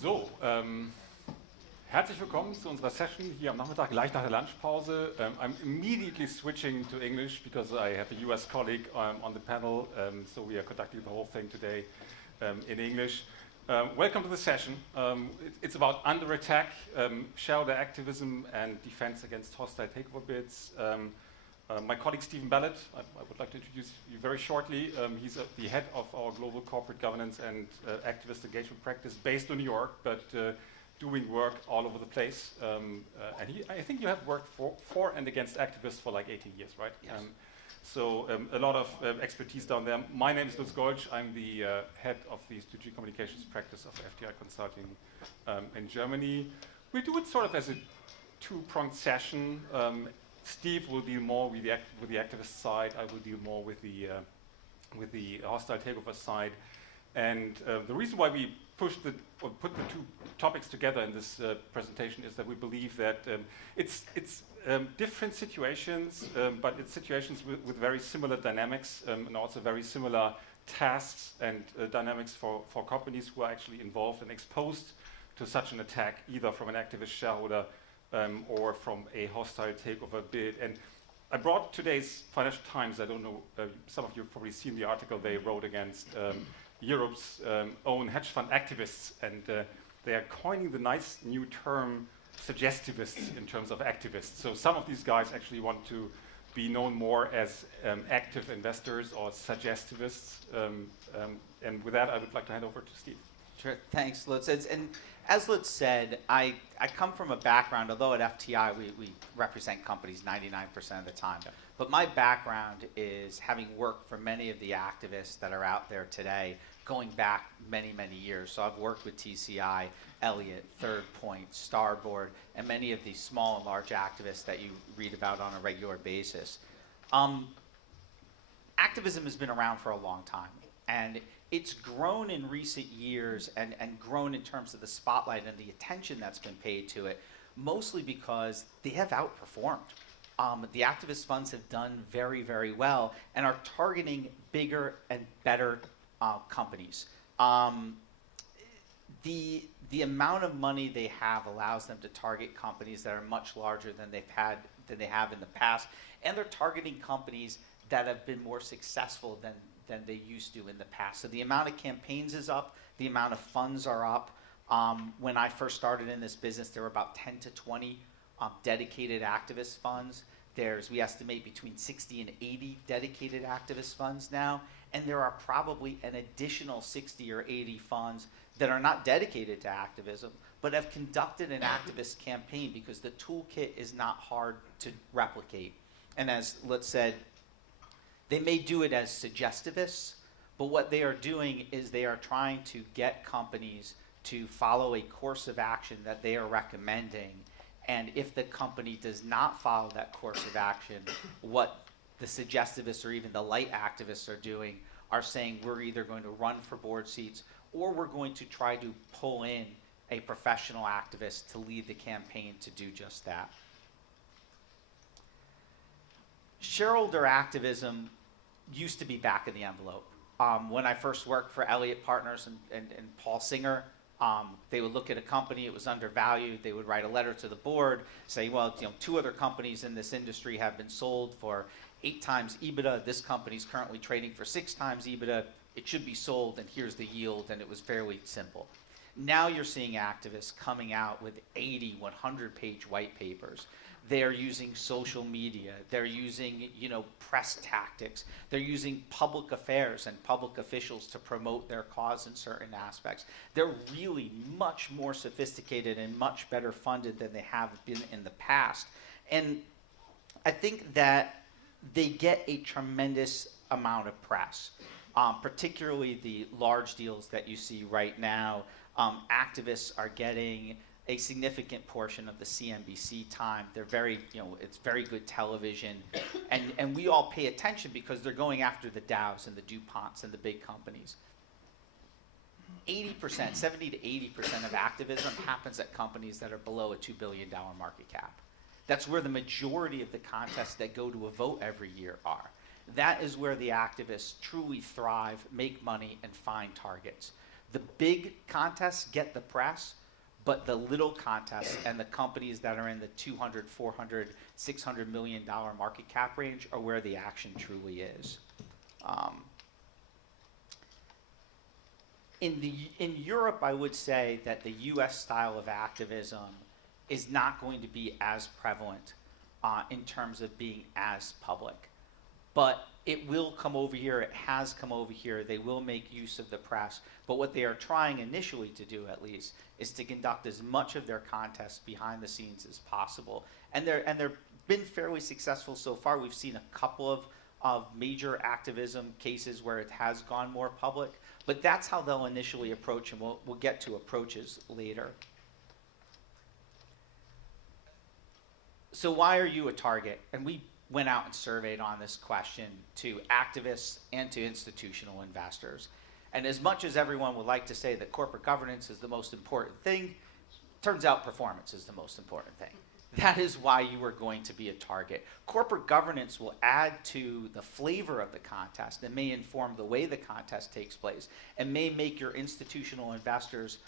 So, herzlich willkommen zu unserer Session hier am Nachmittag, gleich nach der Lunchpause. I'm immediately switching to English because I have a US colleague on the panel, so we are conducting the whole thing today in English. Welcome to the session. It's about under attack, shareholder activism and defense against hostile takeover bids. My colleague Stephen Ballett, I would like to introduce you very shortly. He's the head of our global corporate governance and activist engagement practice based in New York, but doing work all over the place. And I think you have worked for and against activists for like 18 years, right? Yes. So a lot of expertise down there. My name is Lutz Golsch. I'm the head of the strategic communications practice of FTI Consulting in Germany. We do it sort of as a two-pronged session. Steve will deal more with the activist side. I will deal more with the hostile takeover side. And the reason why we put the two topics together in this presentation is that we believe that it's different situations, but it's situations with very similar dynamics and also very similar tasks and dynamics for companies who are actually involved and exposed to such an attack, either from an activist shareholder or from a hostile takeover bid. And I brought today's Financial Times. I don't know, some of you have probably seen the article they wrote against Europe's own hedge fund activists, and they are coining the nice new term suggestivists in terms of activists. So some of these guys actually want to be known more as active investors or suggestivists. And with that, I would like to hand over to Steve. Sure, thanks, Lutz. And as Lutz said, I come from a background, although at FTI we represent companies 99% of the time, yeah. But my background is having worked for many of the activists that are out there today, going back many, many years. So I've worked with TCI, Elliott, Third Point, Starboard, and many of these small and large activists that you read about on a regular basis. Activism has been around for a long time, and it's grown in recent years and grown in terms of the spotlight and the attention that's been paid to it, mostly because they have outperformed. The activist funds have done very, very well and are targeting bigger and better companies. The amount of money they have allows them to target companies that are much larger than they have in the past, and they're targeting companies that have been more successful than they used to in the past. So the amount of campaigns is up, the amount of funds are up. When I first started in this business, there were about 10 to 20 dedicated activist funds. We estimate between 60 and 80 dedicated activist funds now, and there are probably an additional 60 or 80 funds that are not dedicated to activism, but have conducted an activist campaign because the toolkit is not hard to replicate. And as Lutz said, they may do it as suggestivists, but what they are doing is they are trying to get companies to follow a course of action that they are recommending. And if the company does not follow that course of action, what the suggestivists or even the light activists are doing are saying we're either going to run for board seats or we're going to try to pull in a professional activist to lead the campaign to do just that. Shareholder activism used to be back of the envelope. When I first worked for Elliott Partners and Paul Singer, they would look at a company, it was undervalued, they would write a letter to the board, say, well, 2 other companies in this industry have been sold for 8 times EBITDA, this company's currently trading for 6 times EBITDA, it should be sold, and here's the yield, and it was fairly simple. Now you're seeing activists coming out with 80, 100-page white papers. They're using social media, they're using press tactics, they're using public affairs and public officials to promote their cause in certain aspects. They're really much more sophisticated and much better funded than they have been in the past. And I think that they get a tremendous amount of press, particularly the large deals that you see right now. Activists are getting a significant portion of the CNBC time. They're very, it's very good television. And we all pay attention because they're going after the Dows and the DuPonts and the big companies. 80%, 70 to 80% of activism happens at companies that are below a $2 billion market cap. That's where the majority of the contests that go to a vote every year are. That is where the activists truly thrive, make money, and find targets. The big contests get the press, but the little contests and the companies that are in the 200, 400, $600 million market cap range are where the action truly is. In Europe, I would say that the US style of activism is not going to be as prevalent in terms of being as public. But it will come over here, it has come over here, they will make use of the press. But what they are trying initially to do, at least, is to conduct as much of their contests behind the scenes as possible. And they've been fairly successful so far. We've seen a couple of major activism cases where it has gone more public. But that's how they'll initially approach, and we'll get to approaches later. So why are you a target? And we went out and surveyed on this question to activists and to institutional investors. And as much as everyone would like to say that corporate governance is the most important thing, turns out performance is the most important thing. That is why you are going to be a target. Corporate governance will add to the flavor of the contest and may inform the way the contest takes place and may make your institutional investors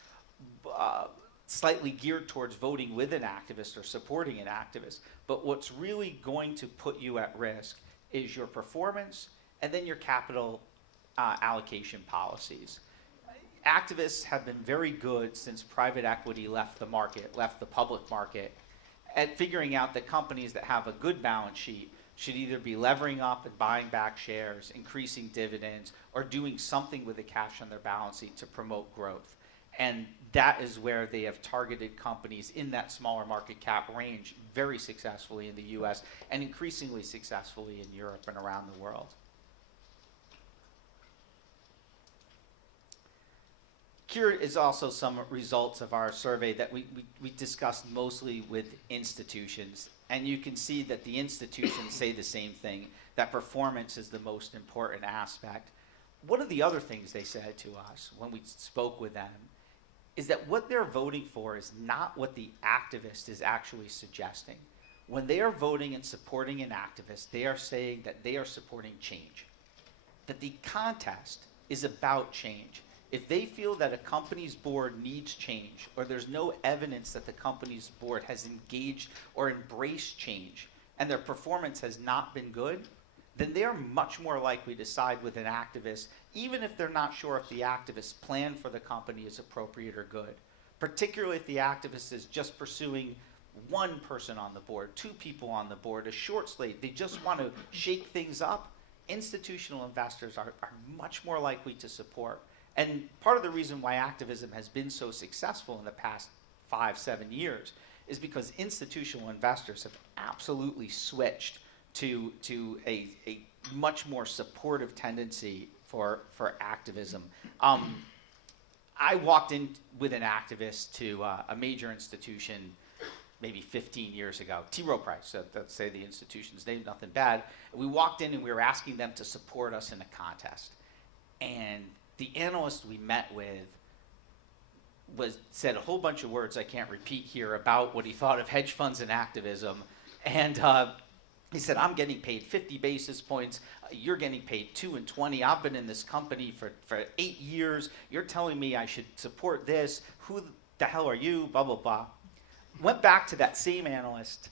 slightly geared towards voting with an activist or supporting an activist. But what's really going to put you at risk is your performance and then your capital allocation policies. Activists have been very good since private equity left the public market, at figuring out that companies that have a good balance sheet should either be levering up and buying back shares, increasing dividends, or doing something with the cash on their balance sheet to promote growth. And that is where they have targeted companies in that smaller market cap range very successfully in the US and increasingly successfully in Europe and around the world. Here is also some results of our survey that we discussed mostly with institutions. And you can see that the institutions say the same thing, that performance is the most important aspect. One of the other things they said to us when we spoke with them is that what they're voting for is not what the activist is actually suggesting. When they are voting and supporting an activist, they are saying that they are supporting change, that the contest is about change. If they feel that a company's board needs change, or there's no evidence that the company's board has engaged or embraced change, and their performance has not been good, then they are much more likely to side with an activist, even if they're not sure if the activist's plan for the company is appropriate or good. Particularly if the activist is just pursuing one person on the board, two people on the board, a short slate, they just want to shake things up, institutional investors are much more likely to support. And part of the reason why activism has been so successful in the past 5-7 years is because institutional investors have absolutely switched to a much more supportive tendency for activism. I walked in with an activist to a major institution maybe 15 years ago, T. Rowe Price, let's say the institution's name, nothing bad. We walked in and we were asking them to support us in a contest. And the analyst we met with said a whole bunch of words I can't repeat here about what he thought of hedge funds and activism. And he said, I'm getting paid 50 basis points. You're getting paid 2 and 20. I've been in this company for 8 years. You're telling me I should support this. Who the hell are you? Blah, blah, blah. Went back to that same analyst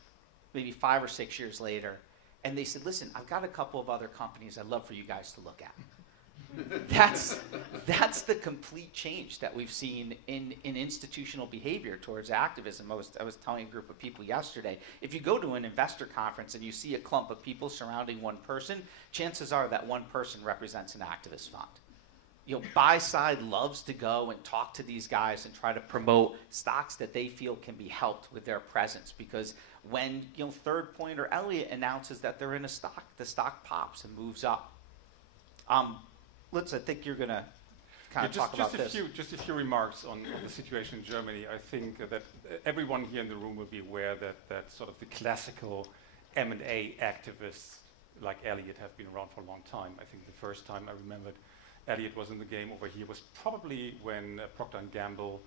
maybe 5 or 6 years later. And they said, listen, I've got a couple of other companies I'd love for you guys to look at. That's the complete change that we've seen in institutional behavior towards activism. I was telling a group of people yesterday, if you go to an investor conference and you see a clump of people surrounding one person, chances are that one person represents an activist fund. You know, buy side loves to go and talk to these guys and try to promote stocks that they feel can be helped with their presence, because when Third Point or Elliott announces that they're in a stock, the stock pops and moves up. I think you're going to kind of talk about this. Just a few remarks on the situation in Germany. I think that everyone here in the room will be aware that sort of the classical M&A activists like Elliott have been around for a long time. I think the first time I remembered Elliott was in the game over here was probably when Procter & Gamble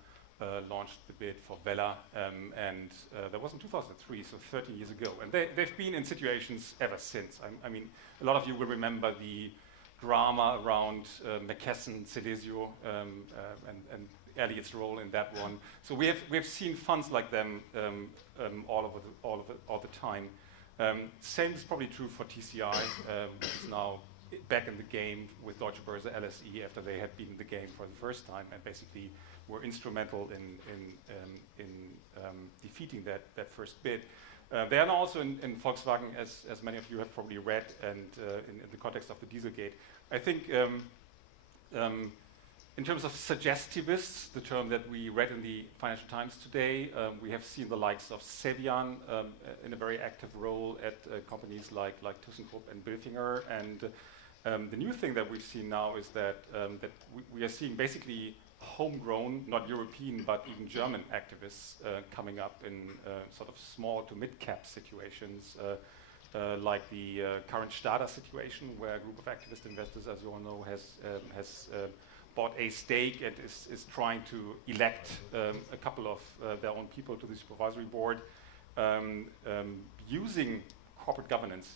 launched the bid for Wella, and that was in 2003, so 30 years ago. And they've been in situations ever since. I mean, a lot of you will remember the drama around McKesson, Celesio, and Elliot's role in that one. So we have seen funds like them all the time. Same is probably true for TCI, which is now back in the game with Deutsche Börse LSE after they had been in the game for the first time and basically were instrumental in defeating that first bid. They are now also in Volkswagen, as many of you have probably read, and in the context of the Dieselgate. I think in terms of suggestivists, the term that we read in the Financial Times today, we have seen the likes of Cevian in a very active role at companies like ThyssenKrupp and Bilfinger. And the new thing that we've seen now is that we are seeing basically homegrown, not European, but even German activists coming up in sort of small to mid-cap situations, like the current Stada situation, where a group of activist investors, as you all know, has bought a stake and is trying to elect a couple of their own people to the supervisory board, using corporate governance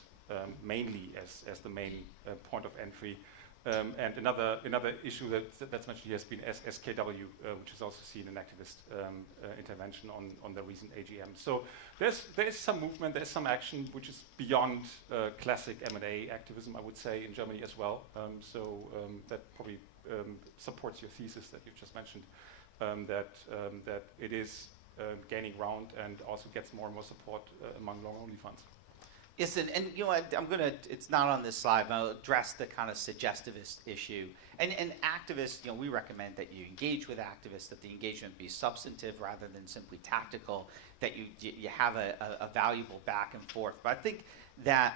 mainly as the main point of entry. And another issue that's mentioned here has been SKW, which has also seen an activist intervention on the recent AGM. So there is some movement, there is some action, which is beyond classic M&A activism, I would say, in Germany as well. So that probably supports your thesis that you've just mentioned, that it is gaining ground and also gets more and more support among long-only funds. Yes, and you know, it's not on this slide, but I'll address the kind of suggestivist issue. And activists, you know, we recommend that you engage with activists, that the engagement be substantive rather than simply tactical, that you have a valuable back and forth. But I think that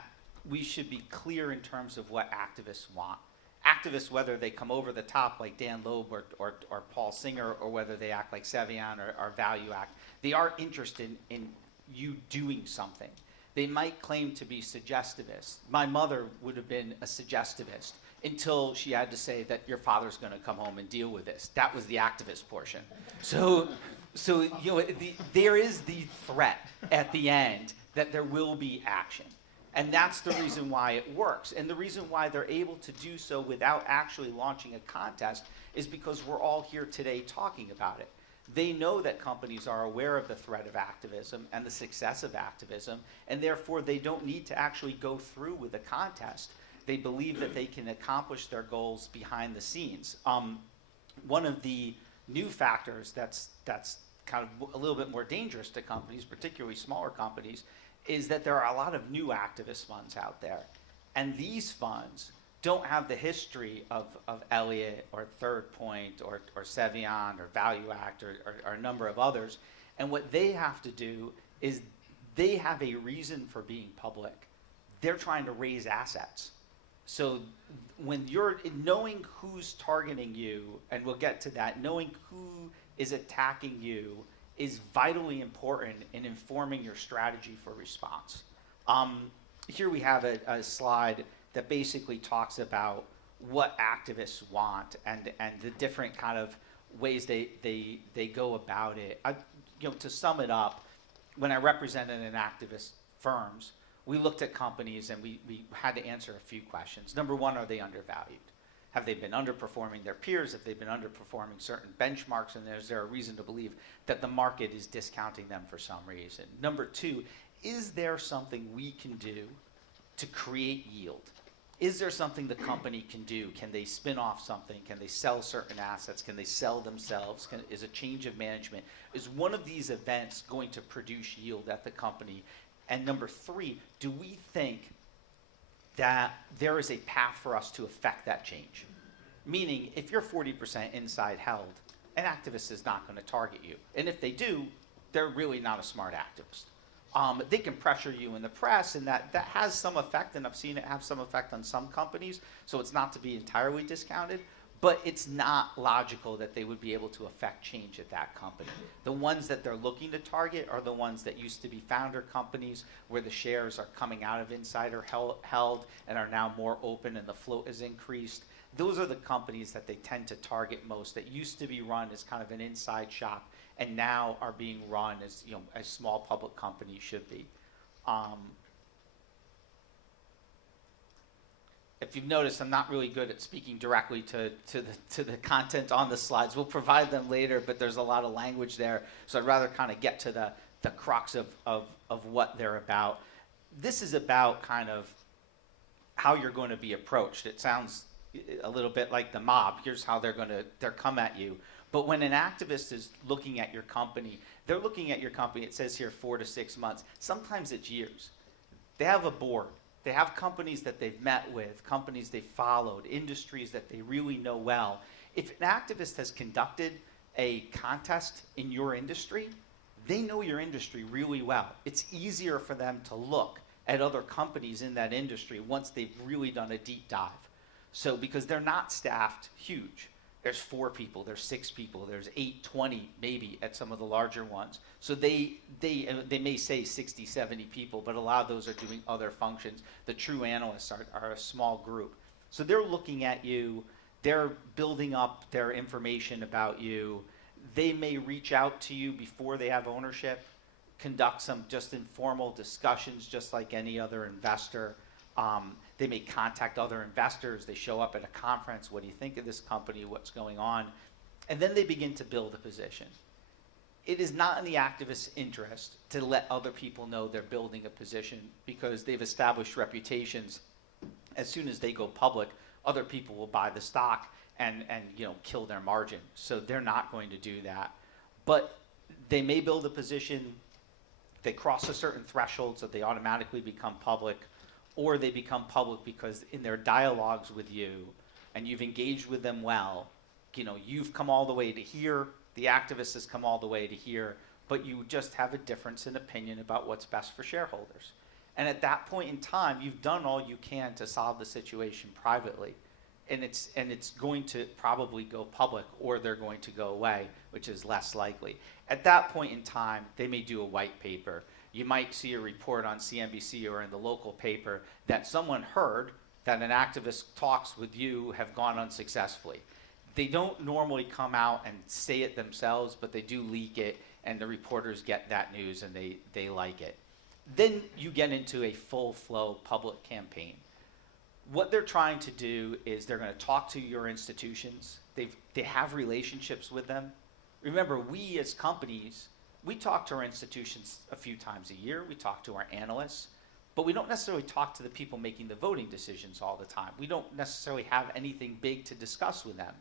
we should be clear in terms of what activists want. Activists, whether they come over the top like Dan Loeb or Paul Singer, or whether they act like Cevian or Value Act, they are interested in you doing something. They might claim to be suggestivists. My mother would have been a suggestivist until she had to say that your father's going to come home and deal with this. That was the activist portion. So you know, there is the threat at the end that there will be action. And that's the reason why it works. And the reason why they're able to do so without actually launching a contest is because we're all here today talking about it. They know that companies are aware of the threat of activism and the success of activism, and therefore they don't need to actually go through with a contest. They believe that they can accomplish their goals behind the scenes. One of the new factors that's kind of a little bit more dangerous to companies, particularly smaller companies, is that there are a lot of new activist funds out there. And these funds don't have the history of Elliott or Third Point or Cevian or Value Act or a number of others. And what they have to do is they have a reason for being public. They're trying to raise assets. So when you're knowing who's targeting you, and we'll get to that, knowing who is attacking you is vitally important in informing your strategy for response. Here we have a slide that basically talks about what activists want and the different kind of ways they go about it. You know, to sum it up, when I represented an activist firms, we looked at companies and we had to answer a few questions. Number one, are they undervalued? Have they been underperforming their peers? Have they been underperforming certain benchmarks? And is there a reason to believe that the market is discounting them for some reason? Number two, is there something we can do to create yield? Is there something the company can do? Can they spin off something? Can they sell certain assets? Can they sell themselves? Is a change of management? Is one of these events going to produce yield at the company? And number three, do we think that there is a path for us to affect that change? Meaning, if you're 40% inside held, an activist is not going to target you. And if they do, they're really not a smart activist. They can pressure you in the press, and that has some effect, and I've seen it have some effect on some companies, so it's not to be entirely discounted, but it's not logical that they would be able to affect change at that company. The ones that they're looking to target are the ones that used to be founder companies where the shares are coming out of insider held and are now more open and the float has increased. Those are the companies that they tend to target most, that used to be run as kind of an inside shop and now are being run as, you know, as small public companies should be. if you've noticed, I'm not really good at speaking directly to the content on the slides. We'll provide them later, but there's a lot of language there, so I'd rather kind of get to the crux of what they're about. This is about kind of how you're going to be approached. It sounds a little bit like the mob. Here's how they're come at you. But when an activist is looking at your company, they're looking at your company, it says here 4 to 6 months. Sometimes it's years. They have a board. They have companies that they've met with, companies they've followed, industries that they really know well. If an activist has conducted a contest in your industry, they know your industry really well. It's easier for them to look at other companies in that industry once they've really done a deep dive. So because they're not staffed huge. There's 4 people, there's 6 people, there's 8, 20 maybe at some of the larger ones. So they may say 60, 70 people, but a lot of those are doing other functions. The true analysts are a small group. So they're looking at you, they're building up their information about you. They may reach out to you before they have ownership, conduct some just informal discussions just like any other investor. They may contact other investors. They show up at a conference. What do you think of this company? What's going on? And then they begin to build a position. It is not in the activist's interest to let other people know they're building a position because they've established reputations. As soon as they go public, other people will buy the stock and kill their margin. So they're not going to do that. But they may build a position. They cross a certain threshold, so they automatically become public. Or they become public because in their dialogues with you, and you've engaged with them well, you've come all the way to here, the activist has come all the way to here, but you just have a difference in opinion about what's best for shareholders. And at that point in time, you've done all you can to solve the situation privately. And it's going to probably go public, or they're going to go away, which is less likely. At that point in time, they may do a white paper. You might see a report on CNBC or in the local paper that someone heard that an activist talks with you have gone unsuccessfully. They don't normally come out and say it themselves, but they do leak it, and the reporters get that news and they like it. Then you get into a full-flow public campaign. What they're trying to do is they're going to talk to your institutions. They have relationships with them. Remember, we as companies, we talk to our institutions a few times a year. We talk to our analysts, but we don't necessarily talk to the people making the voting decisions all the time. We don't necessarily have anything big to discuss with them.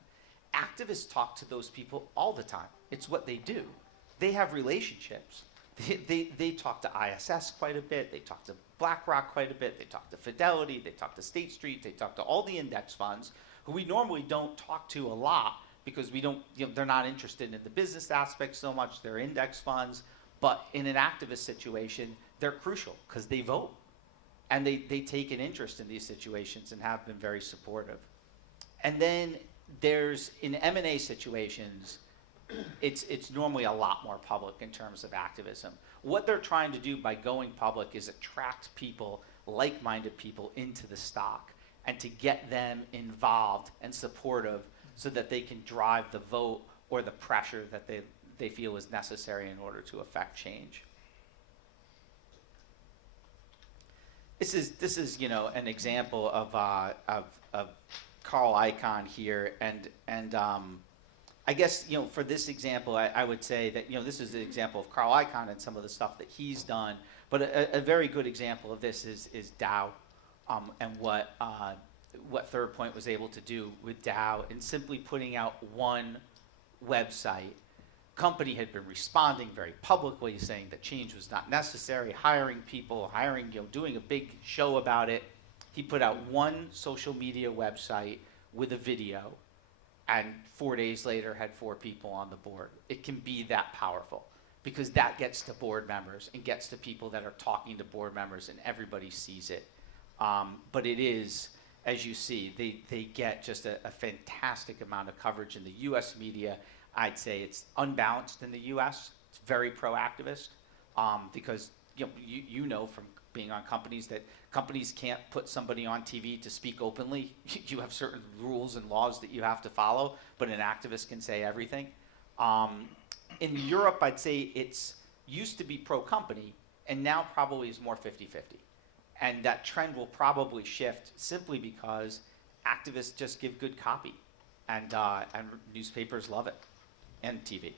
Activists talk to those people all the time. It's what they do. They have relationships. They talk to ISS quite a bit. They talk to BlackRock quite a bit. They talk to Fidelity. They talk to State Street. They talk to all the index funds who we normally don't talk to a lot because we don't, they're not interested in the business aspect so much. They're index funds. But in an activist situation, they're crucial because they vote. And they take an interest in these situations and have been very supportive. And then there's, in M&A situations, it's normally a lot more public in terms of activism. What they're trying to do by going public is attract people, like-minded people, into the stock and to get them involved and supportive so that they can drive the vote or the pressure that they feel is necessary in order to affect change. This is an example of Carl Icahn here, and I guess for this example, I would say that this is an example of Carl Icahn and some of the stuff that he's done. But a very good example of this is Dow, and what Third Point was able to do with Dow, and simply putting out one website. Company had been responding very publicly, saying that change was not necessary, hiring people, doing a big show about it. He put out one social media website with a video, and 4 days later had 4 people on the board. It can be that powerful because that gets to board members and gets to people that are talking to board members, and everybody sees it. But it is, as you see, they get just a fantastic amount of coverage in the U.S. media. I'd say it's unbalanced in the U.S. It's very pro-activist because you know from being on companies that companies can't put somebody on TV to speak openly. You have certain rules and laws that you have to follow, but an activist can say everything. In Europe, I'd say it's used to be pro-company, and now probably is more 50-50. And that trend will probably shift simply because activists just give good copy, and newspapers love it, and TV.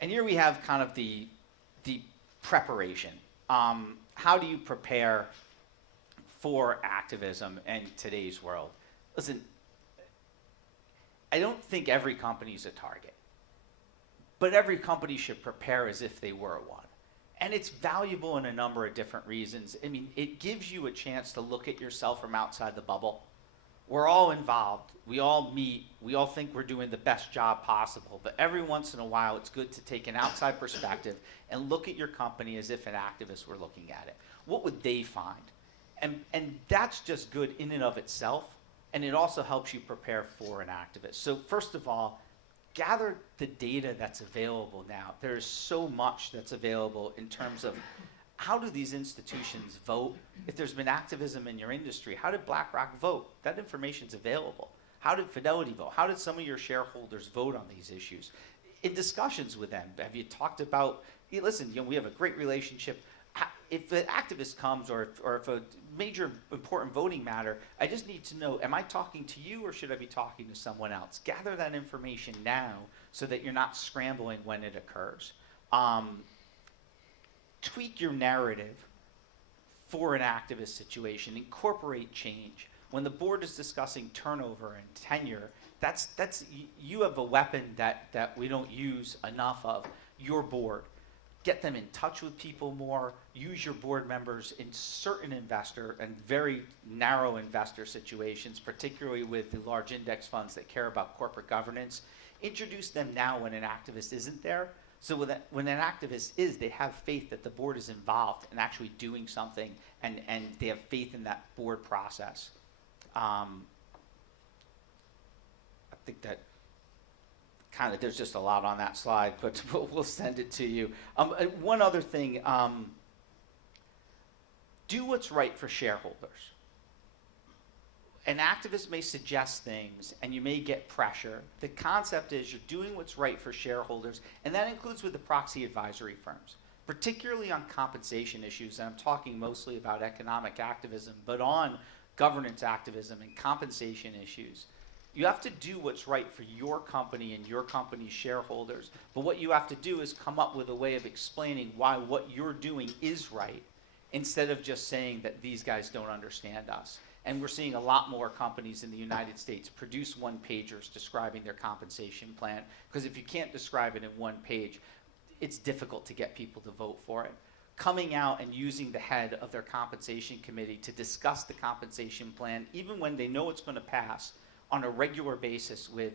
And here we have kind of the preparation. How do you prepare for activism in today's world? Listen, I don't think every company is a target, but every company should prepare as if they were one. And it's valuable in a number of different reasons. I mean, it gives you a chance to look at yourself from outside the bubble. We're all involved. We all meet. We all think we're doing the best job possible. But every once in a while, it's good to take an outside perspective and look at your company as if an activist were looking at it. What would they find? And that's just good in and of itself. And it also helps you prepare for an activist. So first of all, gather the data that's available now. There's so much that's available in terms of how do these institutions vote? If there's been activism in your industry, how did BlackRock vote? That information's available. How did Fidelity vote? How did some of your shareholders vote on these issues? In discussions with them, have you talked about, listen, we have a great relationship. If an activist comes or if a major important voting matter, I just need to know, am I talking to you or should I be talking to someone else? Gather that information now so that you're not scrambling when it occurs. Tweak your narrative for an activist situation. Incorporate change. When the board is discussing turnover and tenure, you have a weapon that we don't use enough of, your board. Get them in touch with people more. Use your board members in certain investor and very narrow investor situations, particularly with the large index funds that care about corporate governance. Introduce them now when an activist isn't there. So when an activist is, they have faith that the board is involved in actually doing something, and they have faith in that board process. I think that kind of, there's just a lot on that slide, but we'll send it to you. One other thing, do what's right for shareholders. An activist may suggest things and you may get pressure. The concept is you're doing what's right for shareholders, and that includes with the proxy advisory firms, particularly on compensation issues. And I'm talking mostly about economic activism, but on governance activism and compensation issues. You have to do what's right for your company and your company's shareholders. But what you have to do is come up with a way of explaining why what you're doing is right, instead of just saying that these guys don't understand us. And we're seeing a lot more companies in the United States produce one-pagers describing their compensation plan, because if you can't describe it in one page, it's difficult to get people to vote for it. Coming out and using the head of their compensation committee to discuss the compensation plan, even when they know it's going to pass, on a regular basis with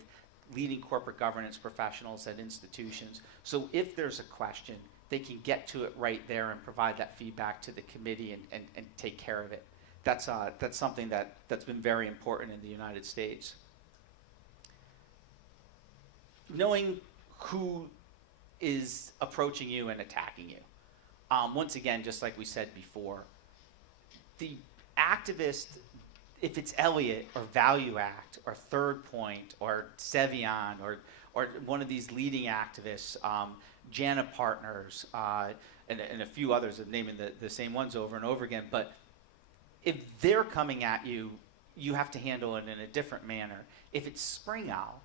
leading corporate governance professionals at institutions. So if there's a question, they can get to it right there and provide that feedback to the committee and take care of it. That's something that's been very important in the United States. Knowing who is approaching you and attacking you. Once again, just like we said before, the activist, if it's Elliott or Value Act or Third Point or Sevion or one of these leading activists, JANA Partners, and a few others, of naming the same ones over and over again, but if they're coming at you, you have to handle it in a different manner. If it's Spring Owl,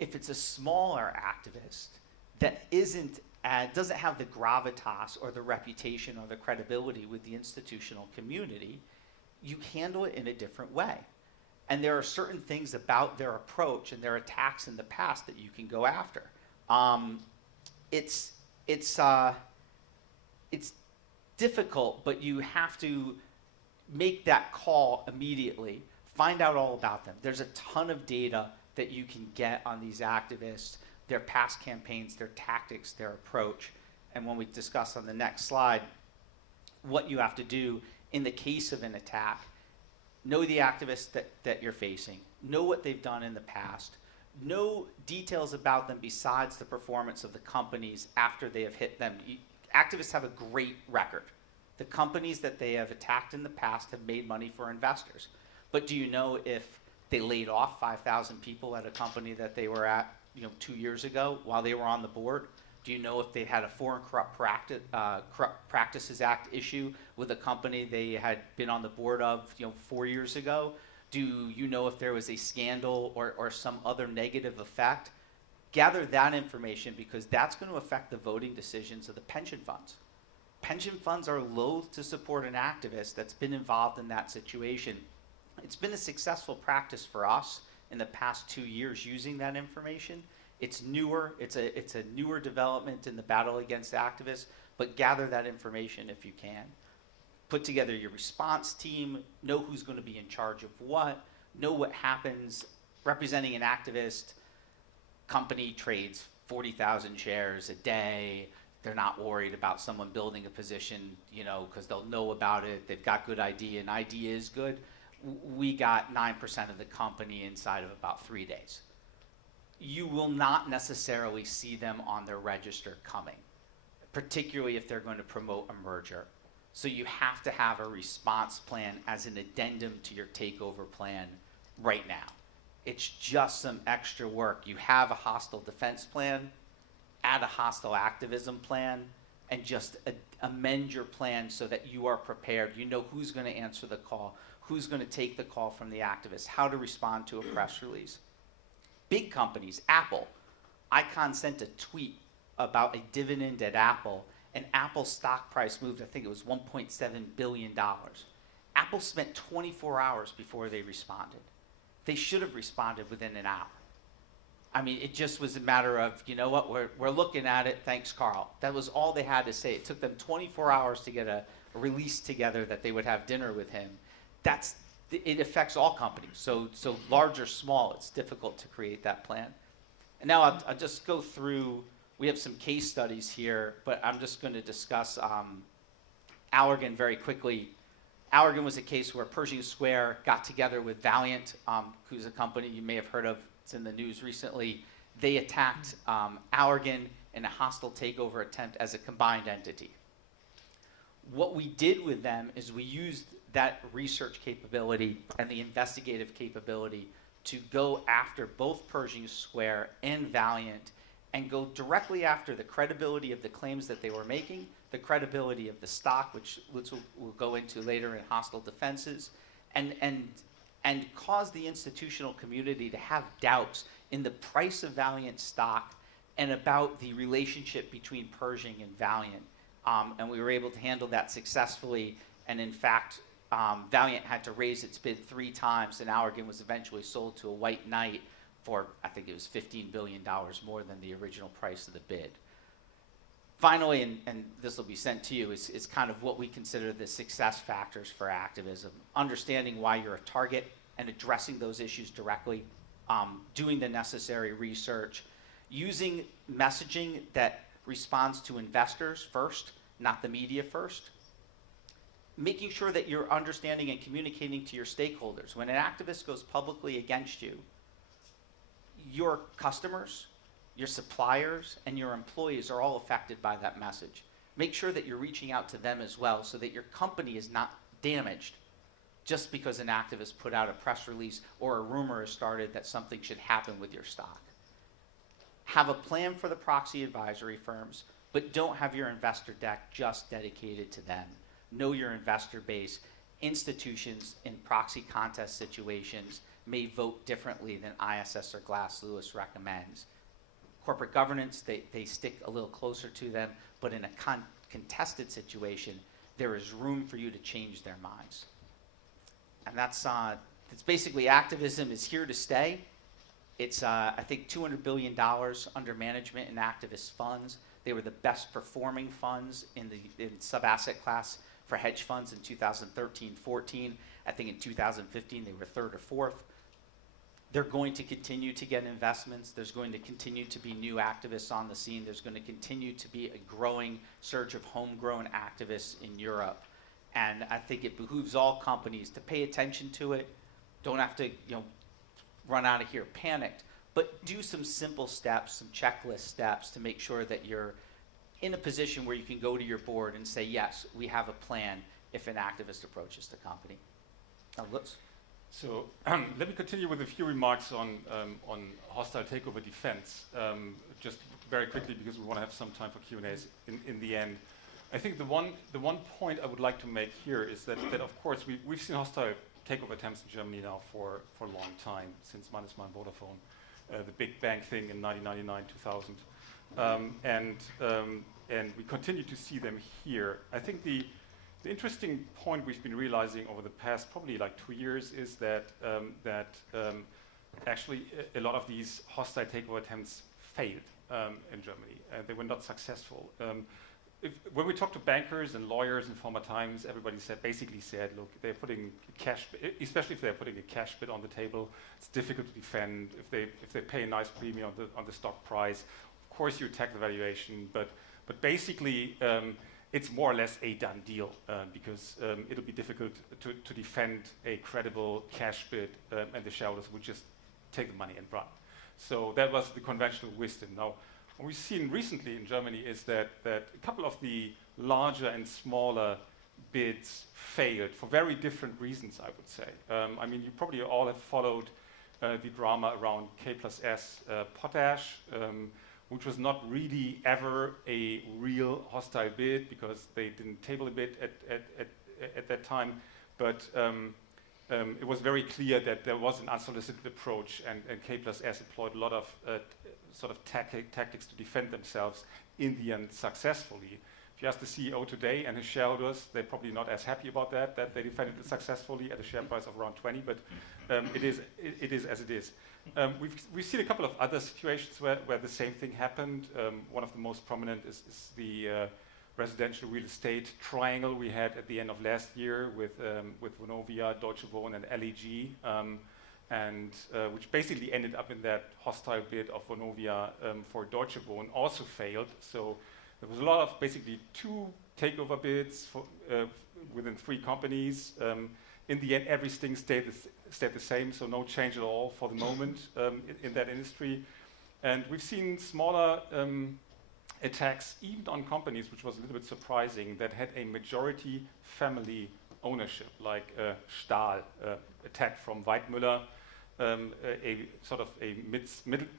if it's a smaller activist that doesn't have the gravitas or the reputation or the credibility with the institutional community, you handle it in a different way. And there are certain things about their approach and their attacks in the past that you can go after. It's difficult, but you have to make that call immediately. Find out all about them. There's a ton of data that you can get on these activists, their past campaigns, their tactics, their approach. And when we discuss on the next slide what you have to do in the case of an attack, know the activists that you're facing, know what they've done in the past, know details about them besides the performance of the companies after they have hit them. Activists have a great record. The companies that they have attacked in the past have made money for investors. But do you know if they laid off 5,000 people at a company that they were at 2 years ago while they were on the board? Do you know if they had a Foreign Corrupt Practices Act issue with a company they had been on the board of 4 years ago? Do you know if there was a scandal or some other negative effect? Gather that information, because that's going to affect the voting decisions of the pension funds. Pension funds are loath to support an activist that's been involved in that situation. It's been a successful practice for us in the past 2 years using that information. It's newer, it's a newer development in the battle against activists, but gather that information if you can. Put together your response team, know who's going to be in charge of what, know what happens. Representing an activist, company trades 40,000 shares a day. They're not worried about someone building a position, because they'll know about it. They've got good idea, and idea is good. We got 9% of the company inside of about 3 days. You will not necessarily see them on their register coming, particularly if they're going to promote a merger. So you have to have a response plan as an addendum to your takeover plan right now. It's just some extra work. You have a hostile defense plan, add a hostile activism plan, and just amend your plan so that you are prepared. You know who's going to answer the call, who's going to take the call from the activists, how to respond to a press release. Big companies, Apple. Icon sent a tweet about a dividend at Apple, and Apple's stock price moved, I think it was $1.7 billion. Apple spent 24 hours before they responded. They should have responded within an hour. I mean, it just was a matter of, you know what, we're looking at it, thanks, Carl. That was all they had to say. It took them 24 hours to get a release together that they would have dinner with him. It affects all companies, so large or small, it's difficult to create that plan. And now I'll just go through, we have some case studies here, but I'm just going to discuss Allergan very quickly. Allergan was a case where Pershing Square got together with Valiant, who's a company you may have heard of. It's in the news recently. They attacked Allergan in a hostile takeover attempt as a combined entity. What we did with them is we used that research capability and the investigative capability to go after both Pershing Square and Valiant and go directly after the credibility of the claims that they were making, the credibility of the stock, which we'll go into later in hostile defenses, and cause the institutional community to have doubts in the price of Valiant stock and about the relationship between Pershing and Valiant. And we were able to handle that successfully, and in fact, Valiant had to raise its bid 3 times, and Allergan was eventually sold to a white knight for, I think it was $15 billion more than the original price of the bid. Finally, and this will be sent to you, is kind of what we consider the success factors for activism. Understanding why you're a target and addressing those issues directly, doing the necessary research, using messaging that responds to investors first, not the media first, making sure that you're understanding and communicating to your stakeholders. When an activist goes publicly against you, your customers, your suppliers, and your employees are all affected by that message. Make sure that you're reaching out to them as well so that your company is not damaged just because an activist put out a press release or a rumor is started that something should happen with your stock. Have a plan for the proxy advisory firms, but don't have your investor deck just dedicated to them. Know your investor base. Institutions in proxy contest situations may vote differently than ISS or Glass Lewis recommends. Corporate governance, they stick a little closer to them, but in a contested situation, there is room for you to change their minds. And that's basically activism is here to stay. It's, I think, $200 billion under management in activist funds. They were the best performing funds in sub-asset class for hedge funds in 2013-14. I think in 2015 they were 3rd or 4th. They're going to continue to get investments. There's going to continue to be new activists on the scene. There's going to continue to be a growing surge of homegrown activists in Europe. And I think it behooves all companies to pay attention to it. Don't have to, run out of here panicked, but do some simple steps, some checklist steps to make sure that you're in a position where you can go to your board and say, yes, we have a plan if an activist approaches the company. Now, let's. So let me continue with a few remarks on hostile takeover defense, just very quickly because we want to have some time for Q&As in the end. I think the one point I would like to make here is that of course we've seen hostile takeover attempts in Germany now for a long time, since Mannesmann Vodafone, the Big Bang thing in 1999, 2000, and we continue to see them here. I think the interesting point we've been realizing over the past probably like 2 years is that actually a lot of these hostile takeover attempts failed in Germany, and they were not successful. When we talk to bankers and lawyers in former times, everybody basically said, look, they're putting cash, especially if they're putting a cash bid on the table, it's difficult to defend. If they pay a nice premium on the stock price, of course you attack the valuation, but basically it's more or less a done deal because it'll be difficult to defend a credible cash bid, and the shareholders would just take the money and run. So that was the conventional wisdom. Now, what we've seen recently in Germany is that a couple of the larger and smaller bids failed for very different reasons, I would say. I mean, you probably all have followed the drama around K+S Potash, which was not really ever a real hostile bid because they didn't table a bid at that time. But it was very clear that there was an unsolicited approach, and K+S employed a lot of sort of tactics to defend themselves, in the end successfully. If you ask the CEO today and his shareholders, they're probably not as happy about that they defended it successfully at a share price of around 20, but it is as it is. We've seen a couple of other situations where the same thing happened. One of the most prominent is the residential real estate triangle we had at the end of last year with Vonovia, Deutsche Wohnen, and LEG, and which basically ended up in that hostile bid of Vonovia for Deutsche Wohnen, also failed. So there was a lot of basically 2 takeover bids within 3 companies. In the end, everything stayed the same, so no change at all for the moment in that industry. And we've seen smaller attacks even on companies, which was a little bit surprising, that had a majority family ownership, like Stahl, attack from Weidmüller, a sort of a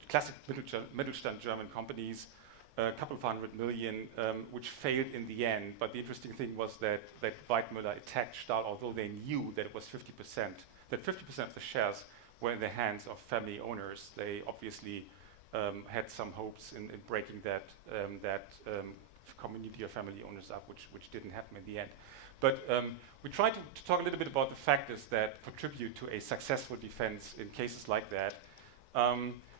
classic Mittelstand German companies, a couple of 100 million, which failed in the end. But the interesting thing was that Weidmüller attacked Stahl, although they knew that it was 50%, that 50% of the shares were in the hands of family owners. They obviously had some hopes in breaking that community of family owners up, which didn't happen in the end. But we tried to talk a little bit about the factors that contribute to a successful defense in cases like that.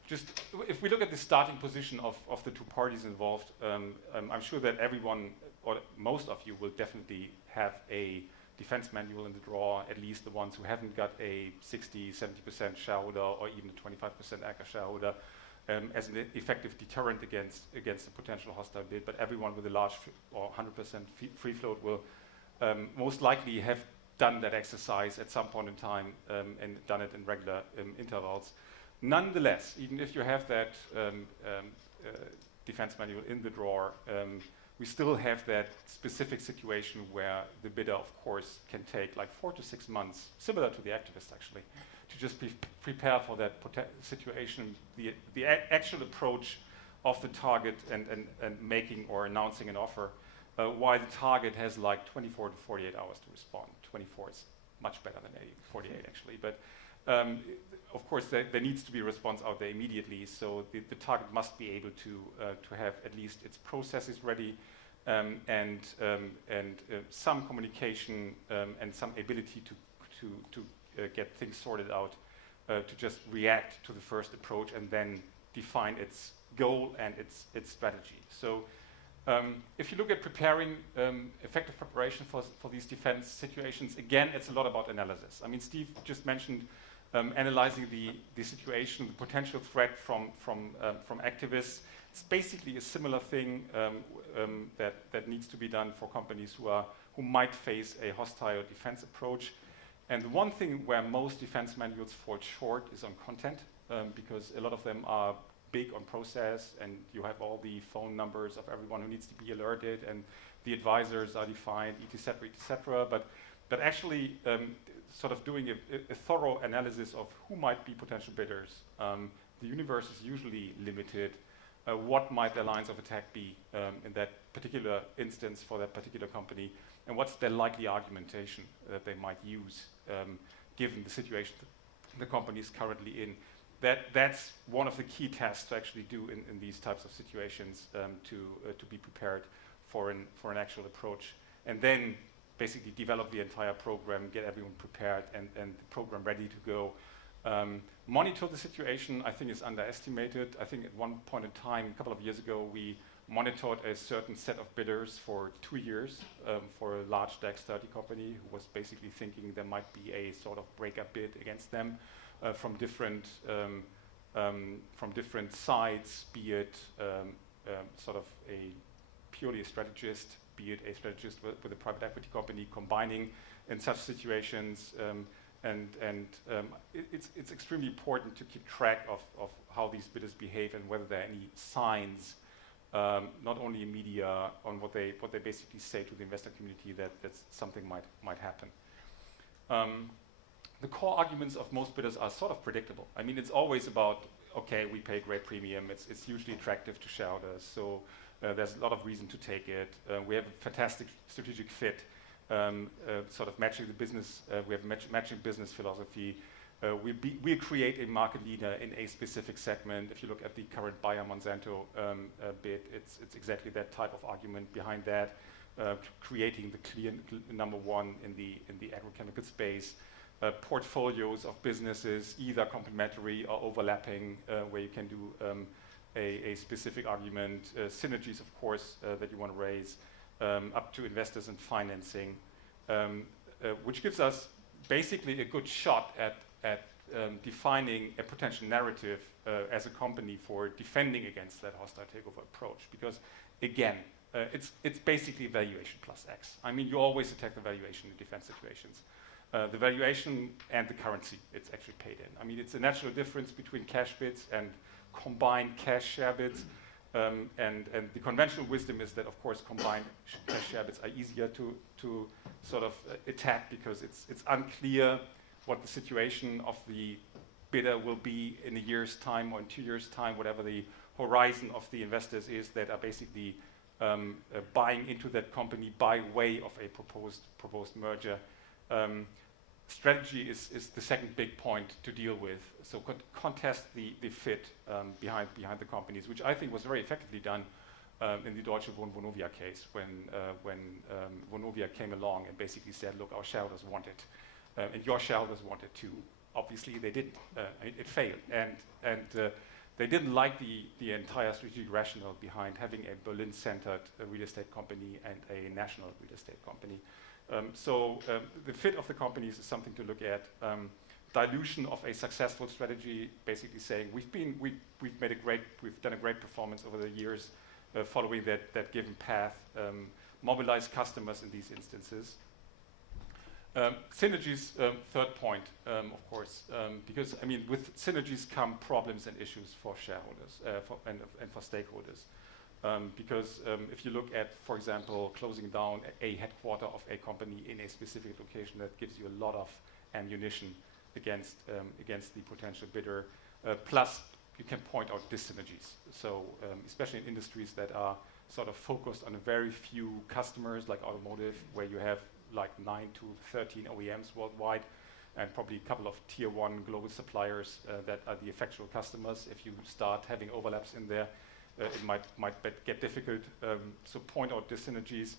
Just if we look at the starting position of the 2 parties involved, I'm sure that everyone, or most of you, will definitely have a defense manual in the drawer, at least the ones who haven't got a 60-70% shareholder or even a 25% anchor shareholder, as an effective deterrent against a potential hostile bid. But everyone with a large or 100% free float will most likely have done that exercise at some point in time and done it in regular intervals. Nonetheless, even if you have that defense manual in the drawer, we still have that specific situation where the bidder, of course, can take like 4 to 6 months, similar to the activist actually, to just prepare for that situation, the actual approach of the target and making or announcing an offer, while the target has like 24 to 48 hours to respond. 24 is much better than 48 actually, but of course there needs to be a response out there immediately, so the target must be able to have at least its processes ready, and some communication and some ability to get things sorted out, to just react to the first approach and then define its goal and its strategy. So if you look at preparing effective preparation for these defense situations, again, it's a lot about analysis. I mean, Steve just mentioned analyzing the situation, the potential threat from activists. It's basically a similar thing that needs to be done for companies who might face a hostile defense approach. And the one thing where most defense manuals fall short is on content, because a lot of them are big on process, and you have all the phone numbers of everyone who needs to be alerted, and the advisors are defined, etc., etc. But actually, sort of doing a thorough analysis of who might be potential bidders. The universe is usually limited. What might their lines of attack be in that particular instance for that particular company, and what's their likely argumentation that they might use given the situation the company is currently in. That's one of the key tasks to actually do in these types of situations to be prepared for an actual approach, and then basically develop the entire program, get everyone prepared and the program ready to go. Monitor the situation, I think, is underestimated. I think at one point in time, a couple of years ago, we monitored a certain set of bidders for 2 years for a large DAX 30 company who was basically thinking there might be a sort of breakup bid against them from different sides, be it sort of purely a strategist, be it a strategist with a private equity company, combining in such situations. It's extremely important to keep track of how these bidders behave and whether there are any signs, not only in media, on what they basically say to the investor community that something might happen. The core arguments of most bidders are sort of predictable. I mean, it's always about, okay, we pay a great premium, it's hugely attractive to shareholders, so there's a lot of reason to take it. We have a fantastic strategic fit, sort of matching the business, we have matching business philosophy. We create a market leader in a specific segment. If you look at the current Bayer Monsanto bid, it's exactly that type of argument behind that, creating the clear number one in the agrochemical space. Portfolios of businesses, either complementary or overlapping, where you can do a specific argument, synergies, of course, that you want to raise, up to investors and financing, which gives us basically a good shot at defining a potential narrative as a company for defending against that hostile takeover approach. Because again, it's basically valuation plus X. I mean, you always attack the valuation in defense situations. The valuation and the currency it's actually paid in. I mean, it's a natural difference between cash bids and combined cash share bids. And the conventional wisdom is that, of course, combined cash share bids are easier to sort of attack because it's unclear what the situation of the bidder will be in a year's time or in 2 years' time, whatever the horizon of the investors is that are basically buying into that company by way of a proposed merger. Strategy is the second big point to deal with. So contest the fit behind the companies, which I think was very effectively done in the Deutsche Wohnen-Vonovia case when Vonovia came along and basically said, look, our shareholders want it, and your shareholders want it too. Obviously, they didn't. It failed, and they didn't like the entire strategic rationale behind having a Berlin-centered real estate company and a national real estate company. The fit of the companies is something to look at. Dilution of a successful strategy, basically saying we've done a great performance over the years, following that given path. Mobilize customers in these instances. Synergies, third point, of course, because I mean, with synergies come problems and issues for shareholders and for stakeholders. Because if you look at, for example, closing down a headquarter of a company in a specific location, that gives you a lot of ammunition against the potential bidder. Plus, you can point out dyssynergies. So, especially in industries that are sort of focused on a very few customers, like automotive, where you have like 9 to 13 OEMs worldwide, and probably a couple of tier 1 global suppliers that are the effectual customers. If you start having overlaps in there, it might get difficult. So point out dyssynergies.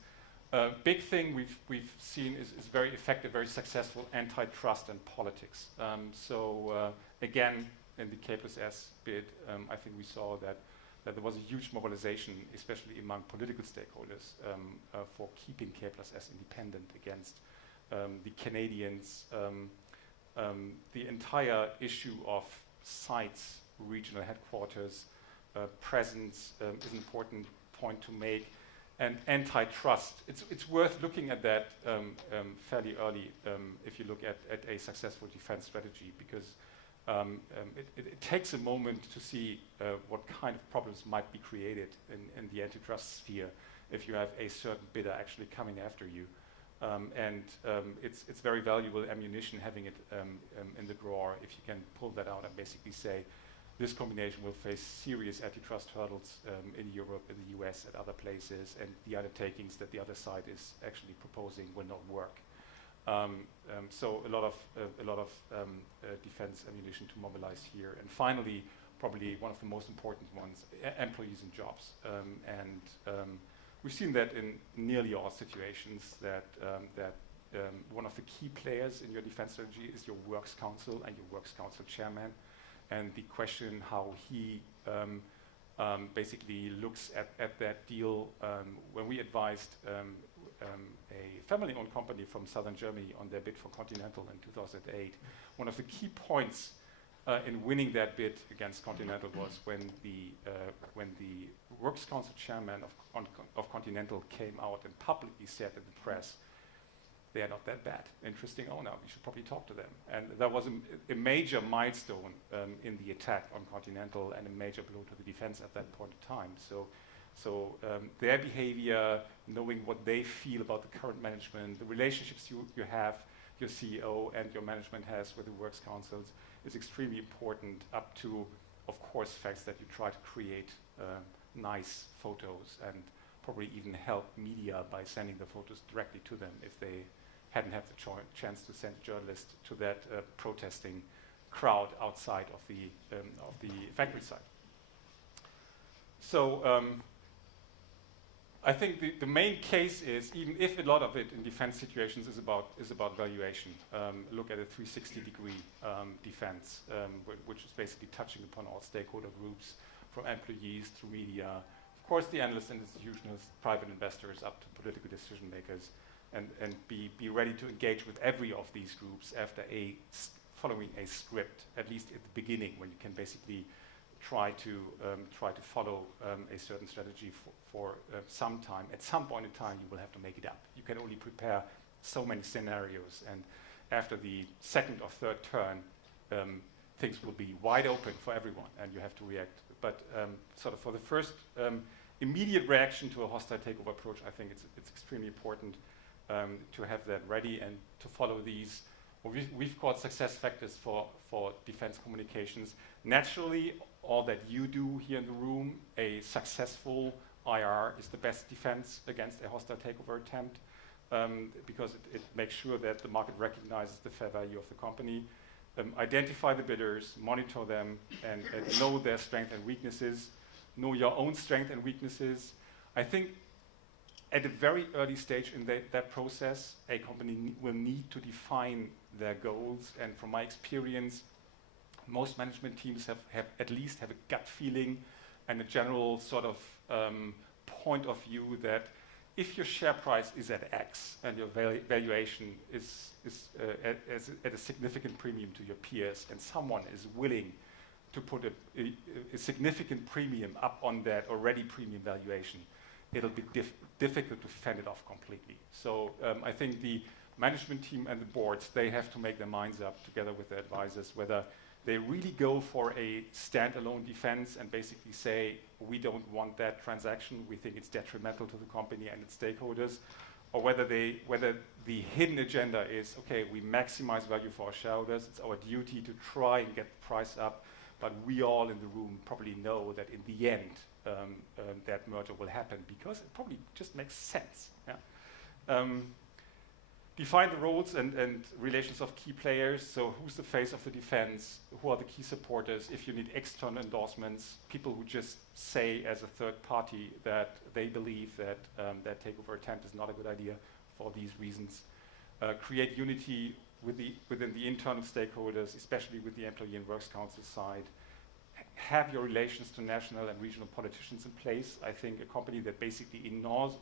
Big thing we've seen is very effective, very successful antitrust and politics. Again, in the K+S bid, I think we saw that there was a huge mobilization, especially among political stakeholders, for keeping K+S independent against the Canadians. The entire issue of sites, regional headquarters, presence is an important point to make. And antitrust, it's worth looking at that fairly early if you look at a successful defense strategy, because it takes a moment to see what kind of problems might be created in the antitrust sphere if you have a certain bidder actually coming after you. It's very valuable ammunition having it in the drawer if you can pull that out and basically say, this combination will face serious antitrust hurdles in Europe, in the US, at other places, and the undertakings that the other side is actually proposing will not work. So a lot of defense ammunition to mobilize here. And finally, probably one of the most important ones, employees and jobs. We've seen that in nearly all situations that one of the key players in your defense strategy is your works council and your works council chairman. And the question how he basically looks at that deal. When we advised a family-owned company from southern Germany on their bid for Continental in 2008, one of the key points in winning that bid against Continental was when the Works Council chairman of Continental came out and publicly said in the press, they are not that bad. Interesting owner. We should probably talk to them. And that was a major milestone in the attack on Continental and a major blow to the defense at that point in time. So their behavior, knowing what they feel about the current management, the relationships you have, your CEO and your management has with the works councils is extremely important, up to, of course, facts that you try to create nice photos and probably even help media by sending the photos directly to them if they hadn't had the chance to send journalists to that protesting crowd outside of the factory site. So I think the main case is, even if a lot of it in defense situations is about valuation, look at a 360-degree defense, which is basically touching upon all stakeholder groups, from employees to media, of course the analysts and institutionals, private investors, up to political decision makers, and be ready to engage with every of these groups after following a script, at least at the beginning, when you can basically try to follow a certain strategy for some time. At some point in time, you will have to make it up. You can only prepare so many scenarios, and after the second or third turn, things will be wide open for everyone, and you have to react. But sort of for the first immediate reaction to a hostile takeover approach, I think it's extremely important to have that ready and to follow these. We've called success factors for defense communications. Naturally, all that you do here in the room, a successful IR is the best defense against a hostile takeover attempt, because it makes sure that the market recognizes the fair value of the company. Identify the bidders, monitor them, and know their strengths and weaknesses. Know your own strengths and weaknesses. I think at a very early stage in that process, a company will need to define their goals. And from my experience, most management teams have at least have a gut feeling and a general sort of point of view that if your share price is at X and your valuation is at a significant premium to your peers, and someone is willing to put a significant premium up on that already premium valuation, it'll be difficult to fend it off completely. So I think the management team and the boards, they have to make their minds up together with their advisors whether they really go for a standalone defense and basically say, we don't want that transaction, we think it's detrimental to the company and its stakeholders, or whether the hidden agenda is, okay, we maximize value for our shareholders, it's our duty to try and get the price up, but we all in the room probably know that in the end, that merger will happen because it probably just makes sense. Yeah? Define the roles and relations of key players. So who's the face of the defense? Who are the key supporters? If you need external endorsements, people who just say as a third party that they believe that that takeover attempt is not a good idea for these reasons. Create unity within the internal stakeholders, especially with the employee and works council side. Have your relations to national and regional politicians in place. I think a company that basically ignores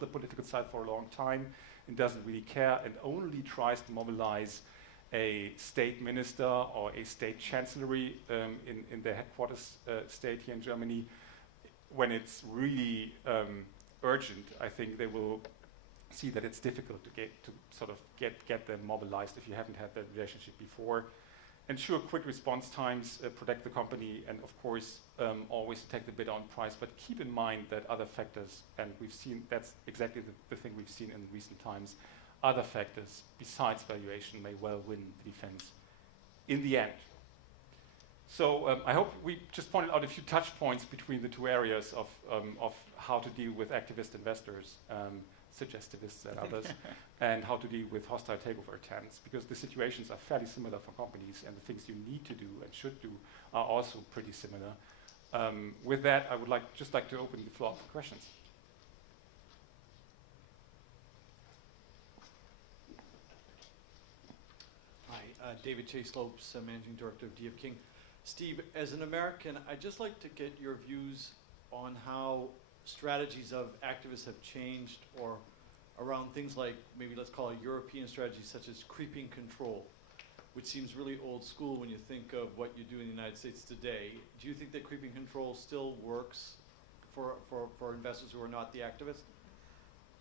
the political side for a long time and doesn't really care and only tries to mobilize a state minister or a state chancellery in the headquarters state here in Germany, when it's really urgent, I think they will see that it's difficult to get them mobilized if you haven't had that relationship before. Ensure quick response times, protect the company, and of course, always take the bid on price. But keep in mind that other factors, and we've seen that's exactly the thing we've seen in recent times, other factors besides valuation may well win the defense in the end. So I hope we just pointed out a few touch points between the two areas of how to deal with activist investors, suggestivists and others, and how to deal with hostile takeover attempts, because the situations are fairly similar for companies, and the things you need to do and should do are also pretty similar. With that, I would just like to open the floor for questions. Hi, David Chase Lopes, Managing Director of D.F. King. Steve, as an American, I'd just like to get your views on how strategies of activists have changed, or around things like, maybe let's call it European strategies such as creeping control, which seems really old school when you think of what you do in the United States today. Do you think that creeping control still works for investors who are not the activists?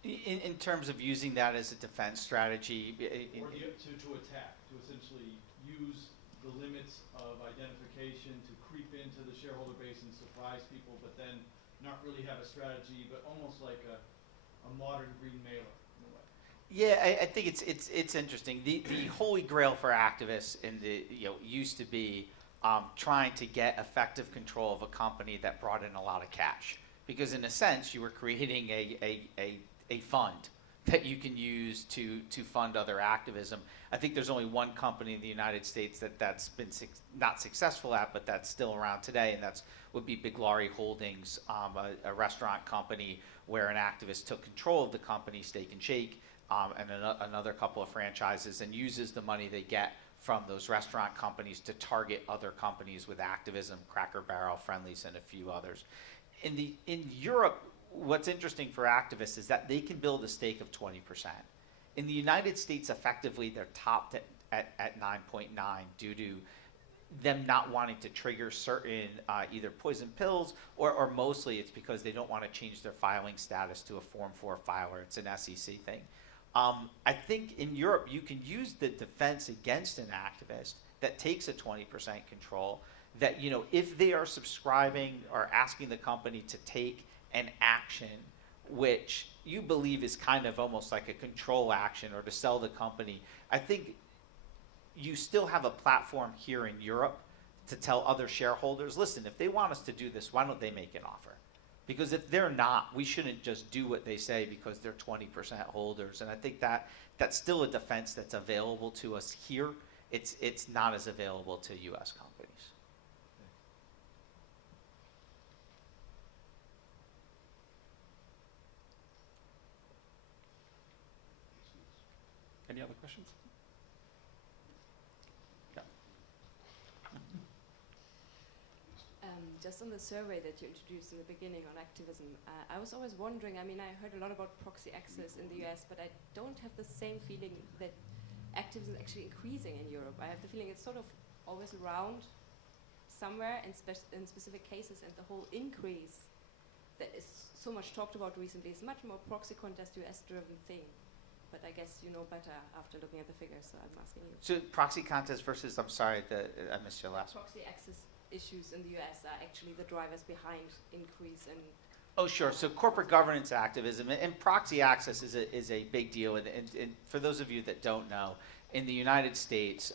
In terms of using that as a defense strategy, Or to attack, to essentially use the limits of identification to creep into the shareholder base and surprise people, but then not really have a strategy, but almost like a modern green mailer in a way. Yeah, I think it's interesting. The holy grail for activists used to be trying to get effective control of a company that brought in a lot of cash, because in a sense you were creating a fund that you can use to fund other activism. I think there's only one company in the United States that's been not successful at, but that's still around today, and would be Big Laurie Holdings, a restaurant company where an activist took control of the company, Steak and Shake, and another couple of franchises, and uses the money they get from those restaurant companies to target other companies with activism, Cracker Barrel, Friendly's, and a few others. In Europe, what's interesting for activists is that they can build a stake of 20%. In the United States, effectively, they're topped at 9.9 due to them not wanting to trigger certain either poison pills, or mostly it's because they don't want to change their filing status to a Form 4 filer. It's an SEC thing. I think in Europe, you can use the defense against an activist that takes a 20% control, that if they are subscribing or asking the company to take an action which you believe is kind of almost like a control action, or to sell the company, I think you still have a platform here in Europe to tell other shareholders, listen, if they want us to do this, why don't they make an offer? Because if they're not, we shouldn't just do what they say because they're 20% holders. And I think that's still a defense that's available to us here. It's not as available to U.S. companies. Any other questions? Yeah. Just on the survey that you introduced in the beginning on activism, I was always wondering, I heard a lot about proxy access in the US, but I don't have the same feeling that activism is actually increasing in Europe. I have the feeling it's sort of always around somewhere in specific cases, and the whole increase that is so much talked about recently is much more proxy contest US-driven thing. But I guess you know better after looking at the figures, so I'm asking you. So proxy contest versus, I'm sorry, I missed your last one. Proxy access issues in the US are actually the drivers behind increase in... Oh, sure. So corporate governance activism and proxy access is a big deal. And for those of you that don't know, in the United States,